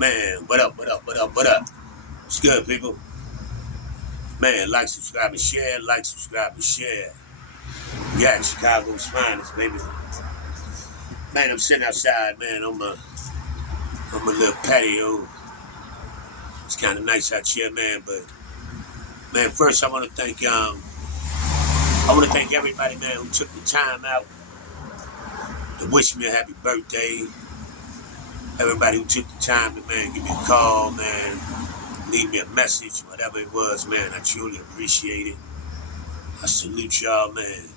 Man, what up, what up, what up, what up? What's good, people? Man, like, subscribe, and share. Like, subscribe, and share. Yeah, Chicago's finest, baby. Man, I'm sitting outside, man, on my little patio. It's kind of nice out here, man. But man, first I want to thank everybody, man, who took the time out to wish me a happy birthday. Everybody who took the time to, man, give me a call, man, leave me a message, whatever it was, man. I truly appreciate it. I salute y'all, man.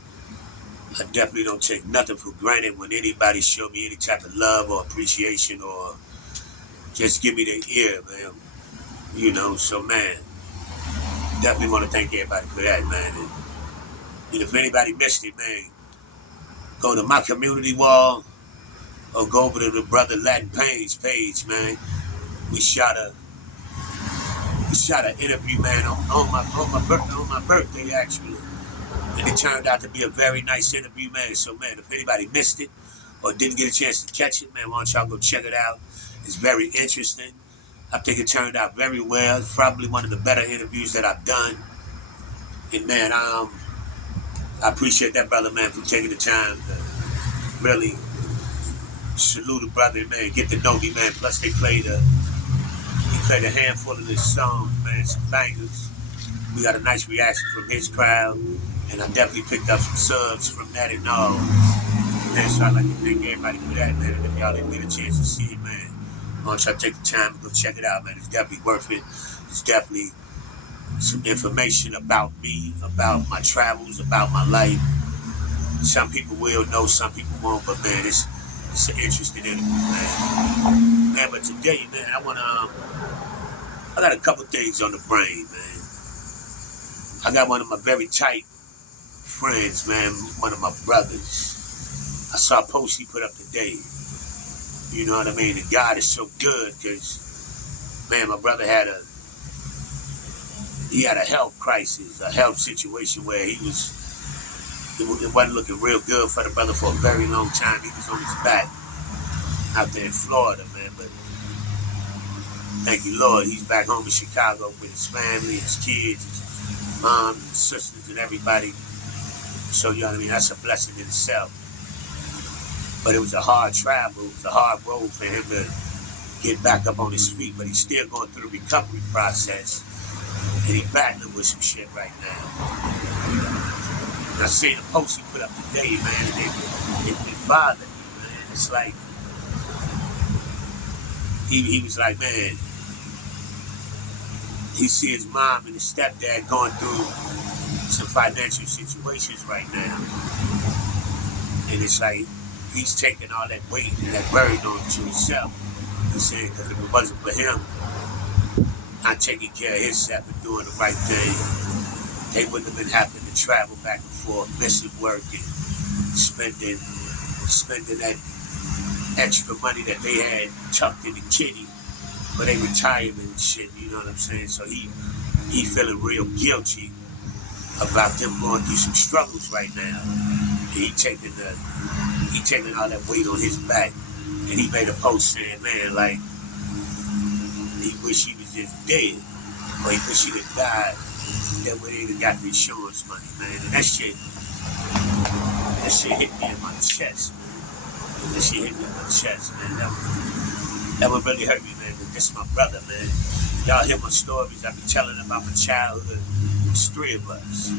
I definitely don't take nothing for granted when anybody show me any type of love or appreciation or just give me their ear, man. So, man, definitely want to thank everybody for that, man. And if anybody missed it, man, go to my community wall or go over to the Brother Latin Payne's page, man. We shot an interview, man, on my birthday, actually. And it turned out to be a very nice interview, man. So, man, if anybody missed it or didn't get a chance to catch it, man, why don't y'all go check it out? It's very interesting. I think it turned out very well. It's probably one of the better interviews that I've done. And, man, I appreciate that brother, man, for taking the time to really salute the brother and, man, get to know me, man. Plus, he played a handful of his songs, man, some bangers. We got a nice reaction from his crowd. And I definitely picked up some subs from that and all. Man, so I'd like to thank everybody for that, man. And if y'all didn't get a chance to see it, man, why don't y'all take the time to go check it out, man. It's definitely worth it. It's definitely some information about me, about my travels, about my life. Some people will know, some people won't, but, man, it's an interesting interview, man. Man, but today, man, I got a couple things on the brain, man. I got one of my very tight friends, man, one of my brothers. I saw a post he put up today. You know what I mean? And God is so good because, man, my brother had a health crisis, a health situation where it wasn't looking real good for the brother for a very long time. He was on his back out there in Florida, man. But thank you, Lord, he's back home in Chicago with his family, his kids, his mom, his sisters, and everybody. So, you know what I mean? That's a blessing in itself. But it was a hard travel. It was a hard road for him to get back up on his feet. But he's still going through the recovery process. And he's battling with some shit right now. And I seen the post he put up today, man, and it bothered me, man. It's like, he was like, man, he see his mom and his stepdad going through some financial situations right now. And it's like he's taking all that weight and that burden on to himself. He's saying, because if it wasn't for him not taking care of himself and doing the right thing, they wouldn't have been having to travel back and forth, missing work and spending that extra money that they had tucked in the kitty for their retirement and shit, you know what I'm saying? So he feeling real guilty about them going through some struggles right now. And he taking all that weight on his back. And he made a post saying, man, like, he wish he was just dead. Or he wish he'd have died. That way he'd have got the insurance money, man. And that shit hit me in my chest, man. That shit hit me in my chest, man. That would really hurt me, man, because this is my brother, man. Y'all hear my stories. I be telling about my childhood. There's three of us.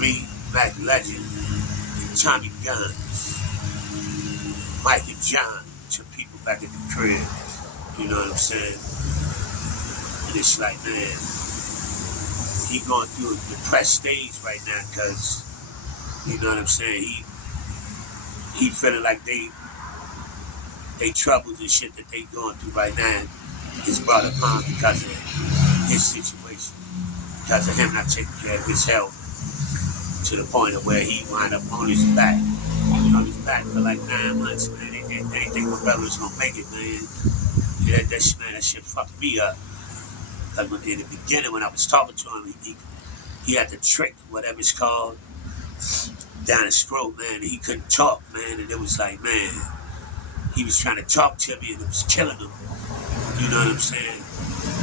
Me, Mac Legend, and Tommy Guns. Mike and John took people back at the crib. You know what I'm saying? And it's like, man, he going through a depressed stage right now because, you know what I'm saying, he feeling like they troubles and shit that they going through right now is brought upon because of his situation, because of him not taking care of his health to the point of where he wound up on his back. He was on his back for like 9 months, man. They didn't think my brother was gonna make it, man. Yeah, that shit fucked me up. Because in the beginning, when I was talking to him, he had the trick, whatever it's called, down his throat, man. And he couldn't talk, man. And it was like, man, he was trying to talk to me and it was killing him. You know what I'm saying?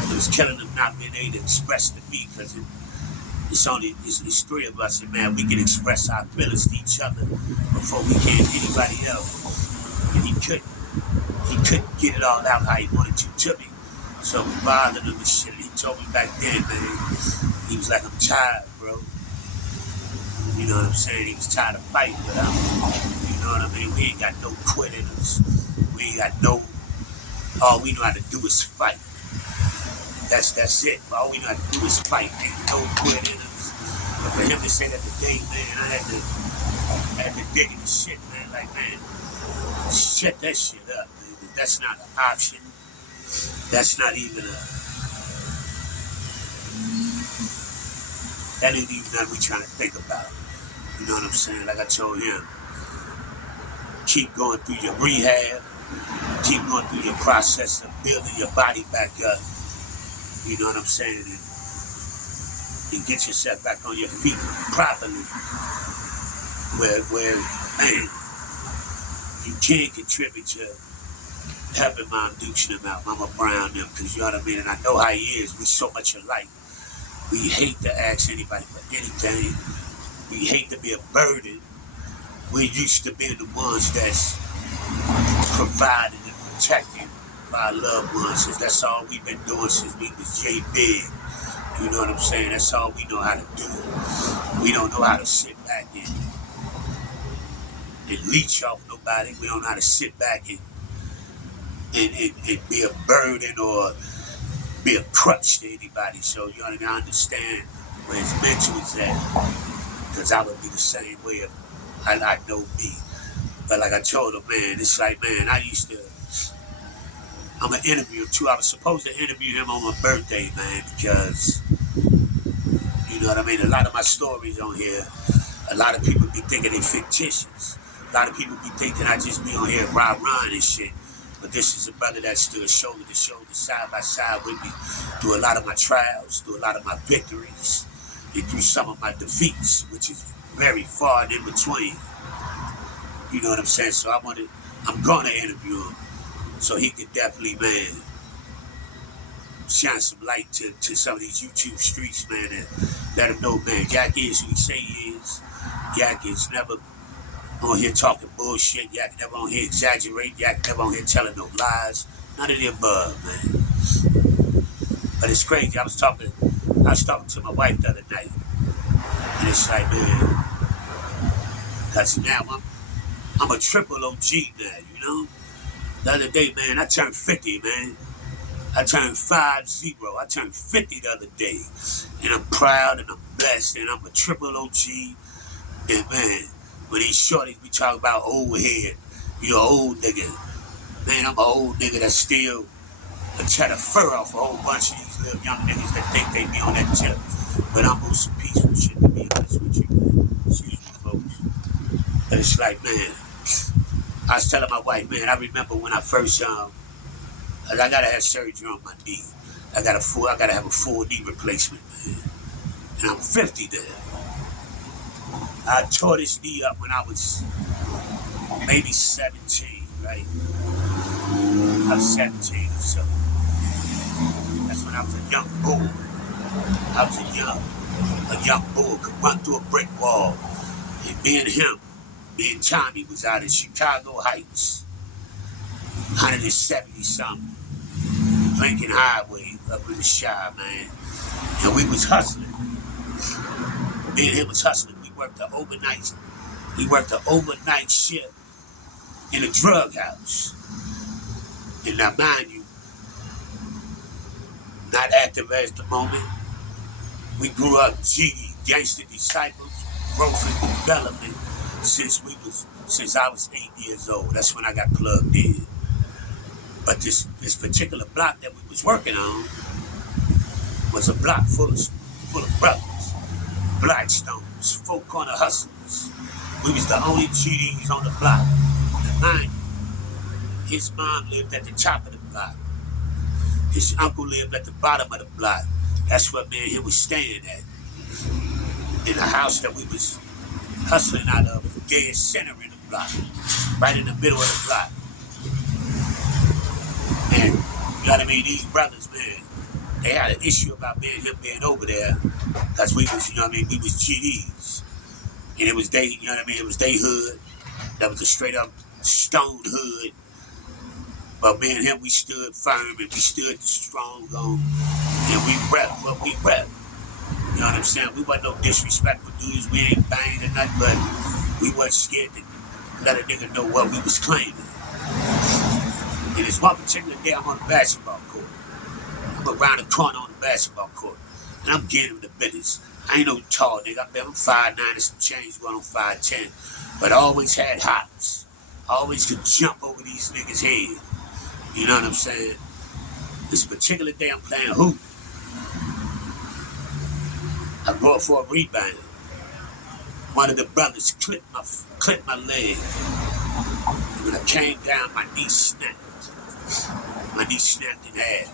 It was killing them not being able to express to me because it's three of us, and man, we can express our feelings to each other before we can anybody else. And he couldn't get it all out how he wanted to me. So we bothered him and shit. He told me back then, man, he was like, I'm tired, bro. You know what I'm saying? He was tired of fighting, but you know what I mean? We ain't got no quit in us. We ain't got no, all we know how to do is fight. That's it. All we know how to do is fight. Ain't no quit in us. But for him to say that today, man, I had to dig in the shit, man. Like, man, shut that shit up, man. That's not an option. That's not even that ain't even nothing we trying to think about. You know what I'm saying? Like I told him, keep going through your rehab, keep going through your process of building your body back up. You know what I'm saying? And get yourself back on your feet properly. Where man, you can contribute to helping Mom Dukes and them out, Mama Brown them, because you know what I mean? And I know how he is. We so much alike. We hate to ask anybody for anything. We hate to be a burden. We're used to being the ones that's providing and protecting our loved ones. That's all we've been doing since we was J Big. You know what I'm saying? That's all we know how to do. We don't know how to sit back and leech off nobody. We don't know how to sit back and be a burden or be a crutch to anybody. So, you know what I mean? I understand where his mental is at, because I would be the same way if I know me. But like I told him, man, it's like, man, I'm going to interview him too. I was supposed to interview him on my birthday, man, because, you know what I mean? A lot of my stories on here, a lot of people be thinking they fictitious. A lot of people be thinking I just be on here rah-rahing and shit. But this is a brother that stood shoulder to shoulder, side by side with me through a lot of my trials, through a lot of my victories, and through some of my defeats, which is very far and in between. You know what I'm saying? So I'm going to interview him so he can definitely, man, shine some light to some of these YouTube streets, man, and let him know, man, Yak is who he say he is. Yak is never on here talking bullshit. Yak never on here exaggerate. Yak never on here telling no lies. None of the above, man. But it's crazy. I was talking to my wife the other night, and it's like, man, because now I'm a triple OG now, you know? The other day, man, I turned 50, man. I turned 50. I turned 50 the other day. And I'm proud and I'm blessed, and I'm a triple OG. And, man, when these shorties be talking about old head, you're an old nigga. Man, I'm an old nigga that still try to fur off a whole bunch of these little young niggas that think they be on that tip. But I'm on some peaceful shit, to be honest with you, man. Excuse me, folks. But it's like, man, I was telling my wife, man, I remember when I first, I gotta have surgery on my knee. I gotta have a full knee replacement, man. And I'm 50 now. I tore this knee up when I was maybe 17, right? I was 17 or so. That's when I was a young bull. I was a young bull, could run through a brick wall. And me and Tommy was out in Chicago Heights, 170 something, Lincoln Highway up in the Shire, man. And we was hustling. Me and him was hustling. We worked the overnight shift in a drug house. And now, mind you, not active at the moment. We grew up GD, Gangster Disciples, growth and development since I was 8 years old. That's when I got plugged in. But this particular block that we was working on was a block full of brothers, Blackstones, Four Corner hustlers. We was the only GDs on the block. And mind you, his mom lived at the top of the block. His uncle lived at the bottom of the block. That's where me and him was staying at. In the house that we was hustling out of, was dead center in the block, right in the middle of the block. And, you know what I mean? These brothers, man, they had an issue about him being over there because we was, you know what I mean, we was GDs. And it was they, you know what I mean, it was they hood. That was a straight up stoned hood. But me and him, we stood firm and we stood strong on, and we rep what we rep. You know what I'm saying? We wasn't no disrespectful dudes. We ain't banged or nothing, but we wasn't scared to let a nigga know what we was claiming. And this one particular day, I'm on the basketball court. I'm around the corner on the basketball court, and I'm getting him the business. I ain't no tall nigga. I'm 5'9" and some change going on 5'10", but I always had hops. I always could jump over these niggas' head. You know what I'm saying? This particular day, I'm playing hoop. I go up for a rebound. One of the brothers clipped my leg. And when I came down, my knee snapped. My knee snapped in half.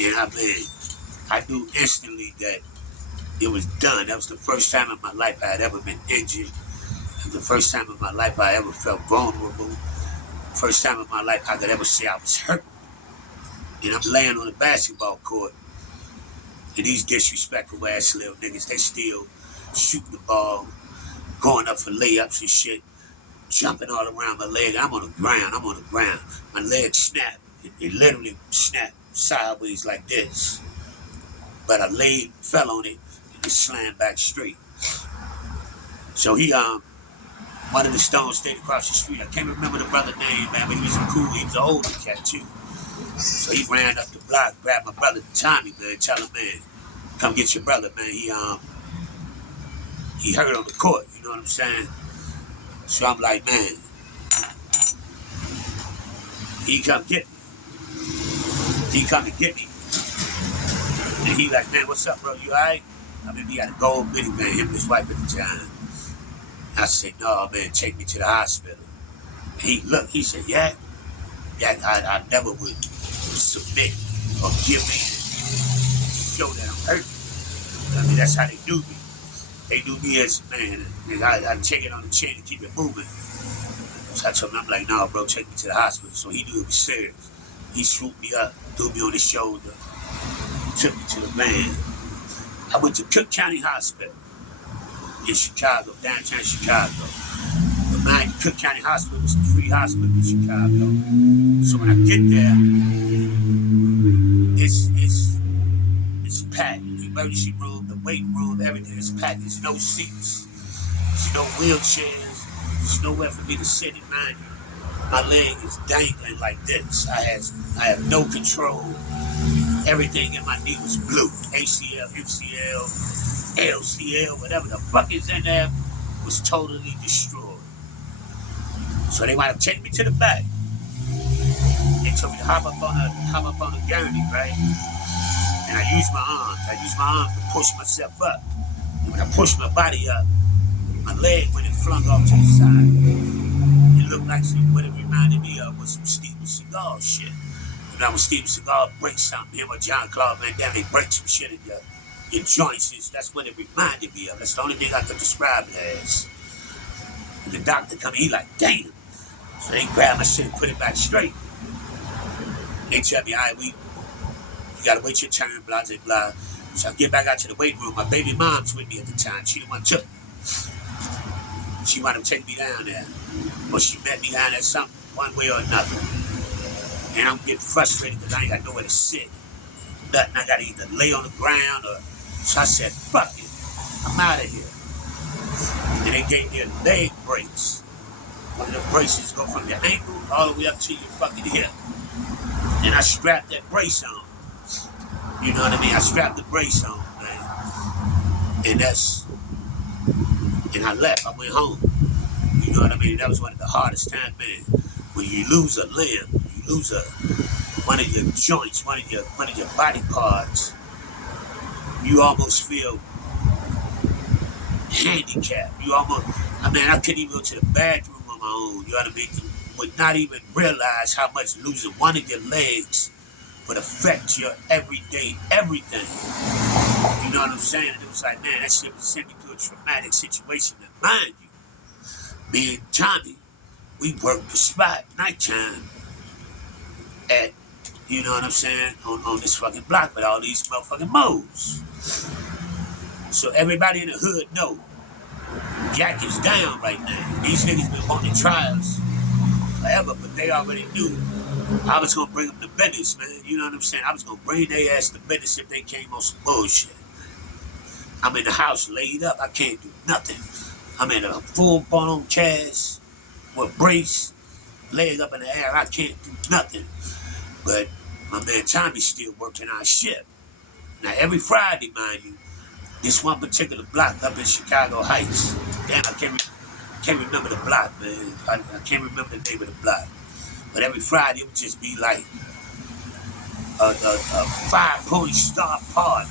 And I mean, I knew instantly that it was done. That was the first time in my life I had ever been injured. It was the first time in my life I ever felt vulnerable. First time in my life I could ever say I was hurt. And I'm laying on the basketball court. And these disrespectful ass little niggas, they still shooting the ball, going up for layups and shit, jumping all around my leg. I'm on the ground. My leg snapped. It literally snapped sideways like this. But I fell on it, and it slammed back straight. So one of the stones stayed across the street. I can't remember the brother's name, man, but he was an older cat too. So he ran up the block, grabbed my brother Tommy, man, tell him, man, come get your brother, man. He hurt on the court, you know what I'm saying? So I'm like, man, he come get me. He come to get me. And he like, man, what's up, bro? You all right? I mean, he had a gold minivan, him and his wife at the time. I said, no, man, take me to the hospital. And he looked, he said, yeah, I never would submit or give in to show that I'm hurt. I mean, that's how they do me. They do me as, man, and I take it on the chin and keep it moving. So I told him, I'm like, no, bro, take me to the hospital. So he knew it was serious. He swooped me up, threw me on his shoulder, took me to the van. I went to Cook County Hospital in Chicago, downtown Chicago. But mind you, Cook County Hospital is the free hospital in Chicago. So when I get there, it's packed. The emergency room, the waiting room, everything is packed. There's no seats. There's no wheelchairs. There's nowhere for me to sit and mind you. My leg is dangling like this. I have no control. Everything in my knee was blue. ACL, MCL, LCL, whatever the fuck is in there was totally destroyed. So they want to take me to the back. They told me to hop up on a gurney, right? And I used my arms to push myself up. And when I pushed my body up, my leg when it flung off to the side. It looked like what it reminded me of was some Steven Seagal shit. When Steven Seagal breaks something, him or John Claude Van Damme, they break some shit in your joints. That's what it reminded me of. That's the only thing I could describe it as. And the doctor come in, he like, damn. So they grab my shit and put it back straight. They tell me, all right, you gotta wait your turn, blah, blah, blah. So I get back out to the waiting room. My baby mom's with me at the time. She the one took me. She wanted to take me down there. Or she met me down there something, one way or another. And I'm getting frustrated because I ain't got nowhere to sit. Nothing. I gotta either lay on the ground or... So I said, fuck it. I'm out of here. And they gave me a leg brace. One of the braces go from your ankle all the way up to your fucking hip. And I strapped that brace on. You know what I mean? I strapped the brace on, man. And I left. I went home. You know what I mean? That was one of the hardest times, man. When you lose a limb, you lose one of your joints, one of your body parts, you almost feel handicapped. I couldn't even go to the bathroom on my own. You know what I mean? Would not even realize how much losing one of your legs would affect your everyday everything. You know what I'm saying? And it was like, man, that shit was sent me through a traumatic situation. And mind you, me and Tommy, we worked the spot nighttime at You know what I'm saying? On this fucking block with all these motherfucking moles. So everybody in the hood know Jack is down right now. These niggas been wanting trials forever, but they already knew I was gonna bring them to business, man. You know what I'm saying? I was gonna bring their ass to business if they came on some bullshit. I'm in the house laid up. I can't do nothing. I'm in a full blown cast with brace, leg up in the air. I can't do nothing. But my man Tommy's still working our shit. Now every Friday, mind you, this one particular block up in Chicago Heights. Damn, I can't remember the block, man. I can't remember the name of the block. But every Friday it would just be like a 5-point star party.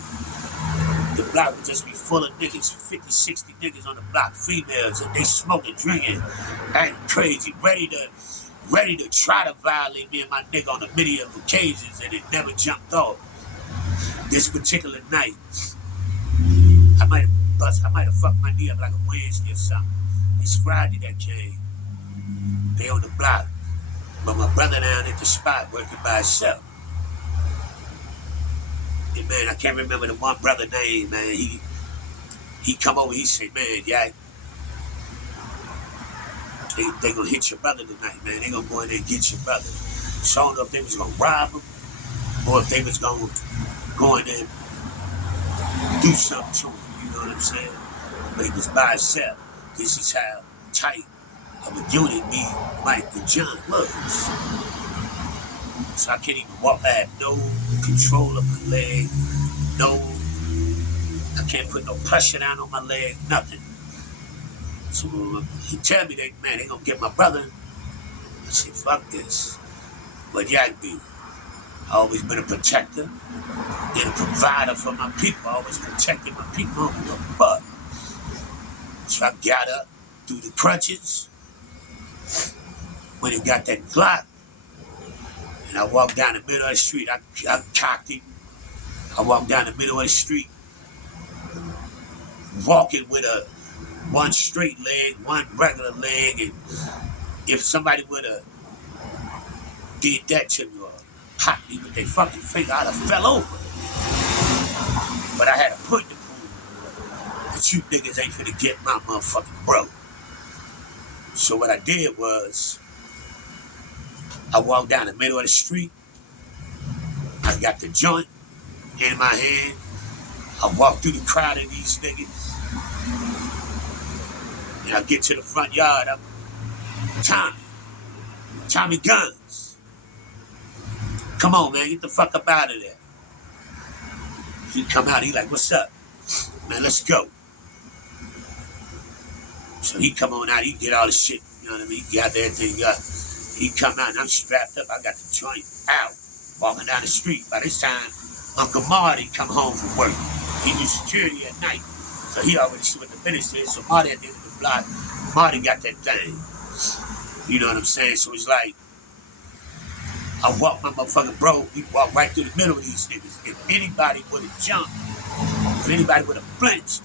The block would just be full of niggas, 50, 60 niggas on the block, females, and they smoking, drinking, acting crazy, ready to try to violate me and my nigga on a many of occasions, and it never jumped off. This particular night, I might have fucked my knee up like a Wednesday or something. It's Friday that came. They on the block, but my brother down at the spot working by himself. And man, I can't remember the one brother name, man. He come over, he say, man, yeah, they gonna hit your brother tonight, man. They gonna go in there and get your brother. So I don't know if they was gonna rob him or if they was gonna go in there and do something to him, you know what I'm saying? But he was by himself. This is how tight of a unit me, Mike, and John was. So I can't even walk. I had no control of my leg. I can't put no pressure down on my leg, nothing. So he tell me that, man, they gonna get my brother. I said, fuck this. What y'all do? I always been a protector and a provider for my people. I always protected my people on the butt. So I got up through the crutches when he got that Glock. And I walked down the middle of the street. I cocked it. I walked down the middle of the street, walking with one straight leg, one regular leg, and if somebody would have did that to me or popped me with their fucking finger, I'd have fell over. But I had a point to prove that you niggas ain't finna get my motherfucking bro. So what I did was, I walked down the middle of the street. I got the joint in my hand. I walked through the crowd of these niggas. And I get to the front yard. I'm Tommy Guns. Come on, man, get the fuck up out of there. He come out, he like, what's up? Man, let's go. So he come on out, he get all the shit, you know what I mean? He got everything up. He come out and I'm strapped up. I got the joint out, walking down the street. By this time, Uncle Marty come home from work. He do security at night. So he already see what the business is. So Marty at the end of the block, Marty got that thing. You know what I'm saying? So it's like, I walk my motherfucking bro, we walk right through the middle of these niggas. If anybody would have jumped, if anybody would have flinched,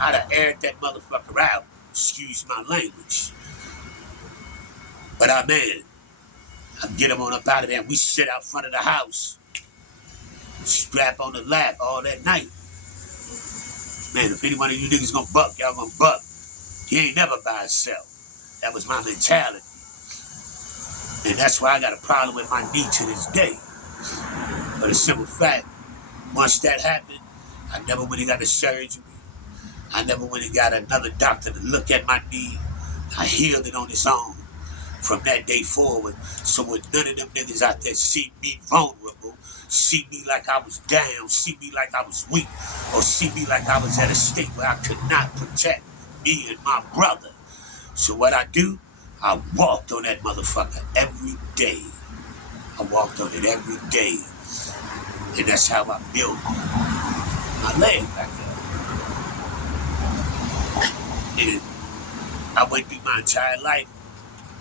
I'd have aired that motherfucker out. Excuse my language. But I get him on up out of there and we sit out front of the house. Strap on the lap all that night. Man, if any one of you niggas gonna buck, y'all gonna buck. He ain't never by himself. That was my mentality. And that's why I got a problem with my knee to this day. For the simple fact, once that happened, I never went and got the surgery. I never went and got another doctor to look at my knee. I healed it on its own from that day forward. So when none of them niggas out there see me vulnerable, see me like I was down, see me like I was weak, or see me like I was at a state where I could not protect me and my brother. So what I do, I walked on that motherfucker every day. I walked on it every day. And that's how I built my leg back there. And I went through my entire life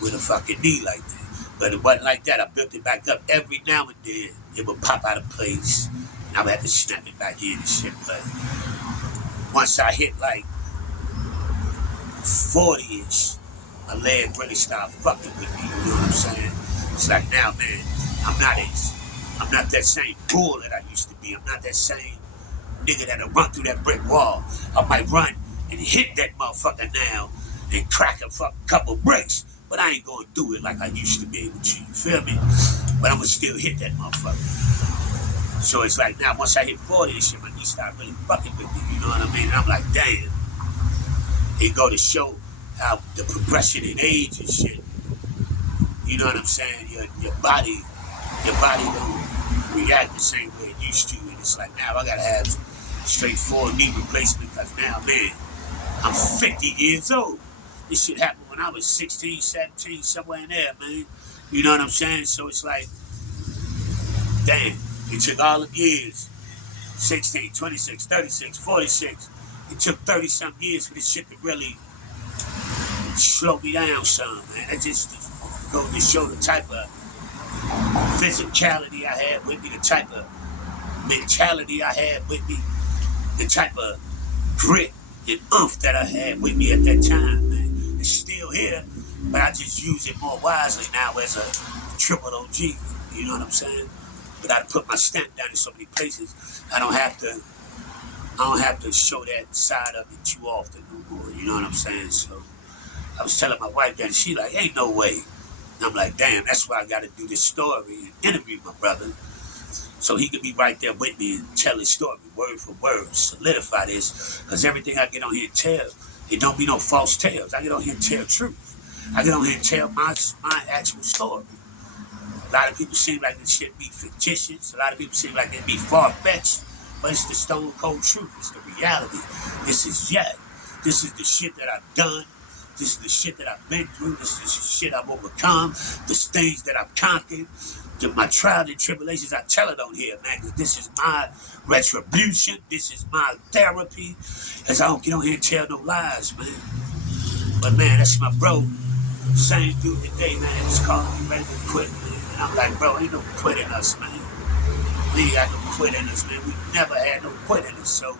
with a fucking knee like that. But it wasn't like that. I built it back up. Every now and then, it would pop out of place. And I would have to snap it back in and shit. But once I hit like 40-ish, my leg really started fucking with me. You know what I'm saying? It's like, now, man, I'm not as I'm not that same bull that I used to be. I'm not that same nigga that'll run through that brick wall. I might run and hit that motherfucker now and crack a couple bricks, but I ain't gonna do it like I used to be able to. You feel me? But I'm gonna still hit that motherfucker. So it's like now, once I hit 40 and shit, my knees start really fucking with me. You know what I mean? And I'm like, damn. It go to show how the progression in age and shit. You know what I'm saying? Your body don't react the same way it used to. And it's like now I gotta have straightforward knee replacement because now, man, I'm 50 years old. This shit happened when I was 16, 17, somewhere in there, man. You know what I'm saying? So it's like, damn, it took all the years, 16, 26, 36, 46. It took 30-something years for this shit to really slow me down some, man. It just goes to show the type of physicality I had with me, the type of mentality I had with me, the type of grit and oomph that I had with me at that time, man. It's still here, but I just use it more wisely now as a triple OG. You know what I'm saying? But I put my stamp down in so many places, I don't have to show that side of it too often no more. You know what I'm saying? So I was telling my wife that, and she like, ain't no way. And I'm like, damn, that's why I got to do this story and interview my brother, so he could be right there with me and tell his story word for word, solidify this. Because everything I get on here and tell, it don't be no false tales. I get on here and tell truth. I get on here and tell my actual story. A lot of people seem like this shit be fictitious. A lot of people seem like it be far-fetched. But it's the stone cold truth. It's the reality. This is the shit that I've done. This is the shit that I've been through. This is the shit I've overcome. The things that I've conquered. My trials and tribulations, I tell it on here, man, because this is my retribution. This is my therapy. As I don't get on here and tell no lies, man. But, man, that's my bro. Same dude today, man. It was calling me ready to quit, man. And I'm like, bro, ain't no quit in us, man. We ain't got no quit in us, man. We never had no quit in us. So,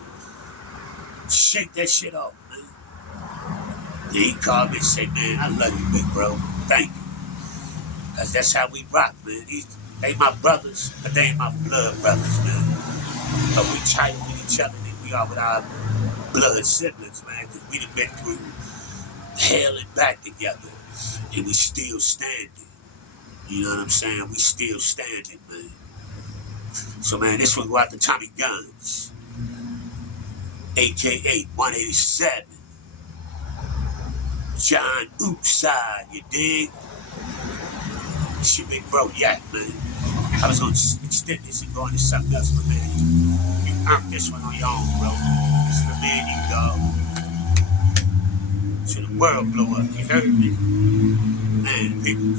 shake that shit off, man. Then he called me and said, man, I love you, big bro. Thank you. Because that's how we rock, man. They my brothers, but they ain't my blood brothers, man. But we tight with each other than we are with our blood siblings, man. Because we done been through hell and back together. And we still standing. You know what I'm saying? We still standing, man. So, man, this one go out to Tommy Guns. A.K.A. 187. John Oopside, you dig? It's your big bro Yak, man. I was going to extend this and go into something else, but man, you earned this one on your own, bro. This is for me and you, dog. So the world blow up, you heard me? Man, people,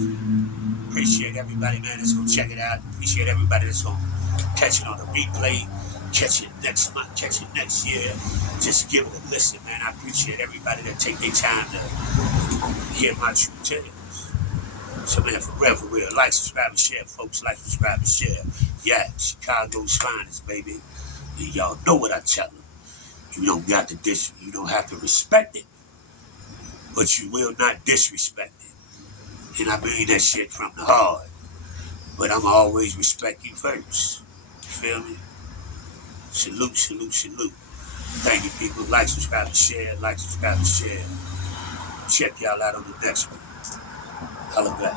appreciate everybody, man, that's going to check it out. Appreciate everybody that's going to catch it on the replay, catch it next month, catch it next year. Just give it a listen, man. I appreciate everybody that take their time to hear my true tales. So, man, for real, like, subscribe, and share, folks. Like, subscribe, and share. Yeah, Chicago's finest, baby. And y'all know what I tell them. You don't have to respect it, but you will not disrespect it. And I mean that shit from the heart. But I'm always respect you first. You feel me? Salute, salute, salute. Thank you, people. Like, subscribe, and share. Like, subscribe, and share. Check y'all out on the next one. Holla back.